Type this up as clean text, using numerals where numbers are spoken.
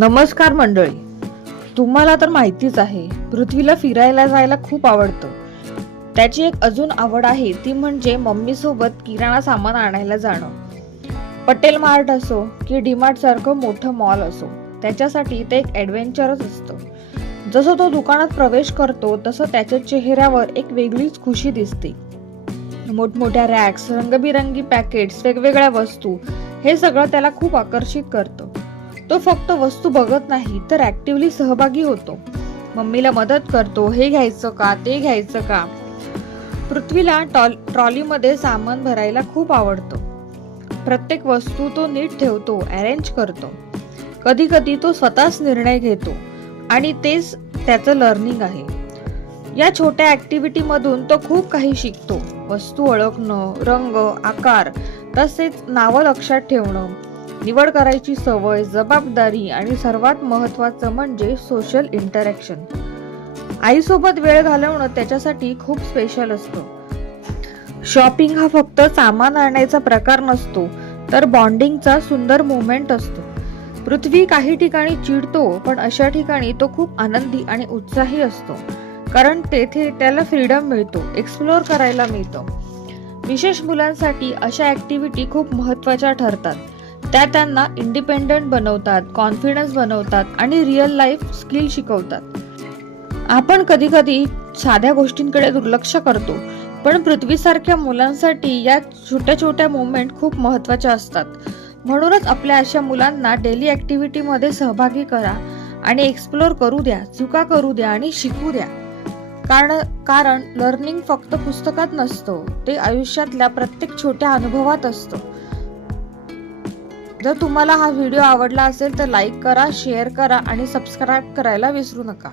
नमस्कार मंडळी. तुम्हाला तर माहितीच आहे, पृथ्वीला फिरायला जायला खूप आवडतं. त्याची एक अजून आवड आहे ती म्हणजे मम्मी सोबत किराणा सामान आणायला जाणं. पटेल मार्ट असो की डीमार्ट सारखं मोठं मॉल असो, त्याच्यासाठी ते एक ॲडव्हेंचरच असतं. जसं तो दुकानात प्रवेश करतो तसं त्याच्या चेहऱ्यावर एक वेगळीच खुशी दिसते. मोठमोठ्या रॅक्स, रंगबिरंगी पॅकेट्स, वेगवेगळ्या वस्तू, हे सगळं त्याला खूप आकर्षित करतं. तो फक्त वस्तू बघत नाही तर ऍक्टिव्हली सहभागी होतो. मम्मीला मदत करतो, हे घ्यायचं का, ते घ्यायचं का. पृथ्वीला ट्रॉलीमध्ये सामान भरायला खूप आवडतं. प्रत्येक वस्तू तो नीट ठेवतो, अरेंज करतो. कधी कधी तो स्वतःच निर्णय घेतो आणि तेच त्याचं लर्निंग आहे. या छोट्या ऍक्टिव्हिटी मधून तो खूप काही शिकतो. वस्तू ओळखणं, रंग, आकार, तसेच नावं लक्षात ठेवणं, निवड करायची सवय, जबाबदारी आणि सर्वात महत्त्वाचं म्हणजे सोशल इंटरॅक्शन. आईसोबत वेळ घालवणं त्याच्यासाठी खूप स्पेशल असतं. शॉपिंग हा फक्त सामान आणायचा प्रकार नसतो, तर बॉन्डिंगचा सुंदर मोमेंट असतो. पृथ्वी काही ठिकाणी चिडतो, पण अशा ठिकाणी तो खूप आनंदी आणि उत्साही असतो, कारण तेथे त्याला फ्रीडम मिळतो, एक्सप्लोर करायला मिळतं. विशेष मुलांसाठी अशा ऍक्टिव्हिटी खूप महत्त्वाच्या ठरतात. त्या त्यांना इंडिपेंडंट बनवतात, कॉन्फिडन्स बनवतात आणि रिअल लाईफ स्किल शिकवतात. आपण कधी कधी साध्या गोष्टींकडे दुर्लक्ष करतो, पण पृथ्वीसारख्या मुलांसाठी या छोट्या छोट्या मोमेंट खूप महत्त्वाच्या असतात. म्हणूनच आपल्या अशा मुलांना डेली ऍक्टिव्हिटी मध्ये सहभागी करा आणि एक्सप्लोर करू द्या, चुका करू द्या आणि शिकू द्या. कारण लर्निंग फक्त पुस्तकात नसतं, ते आयुष्यातल्या प्रत्येक छोट्या अनुभवात असतं. जर तुम्हाला हा व्हिडिओ आवडला असेल तर लाईक करा, शेअर करा आणि सबस्क्राईब करायला विसरू नका.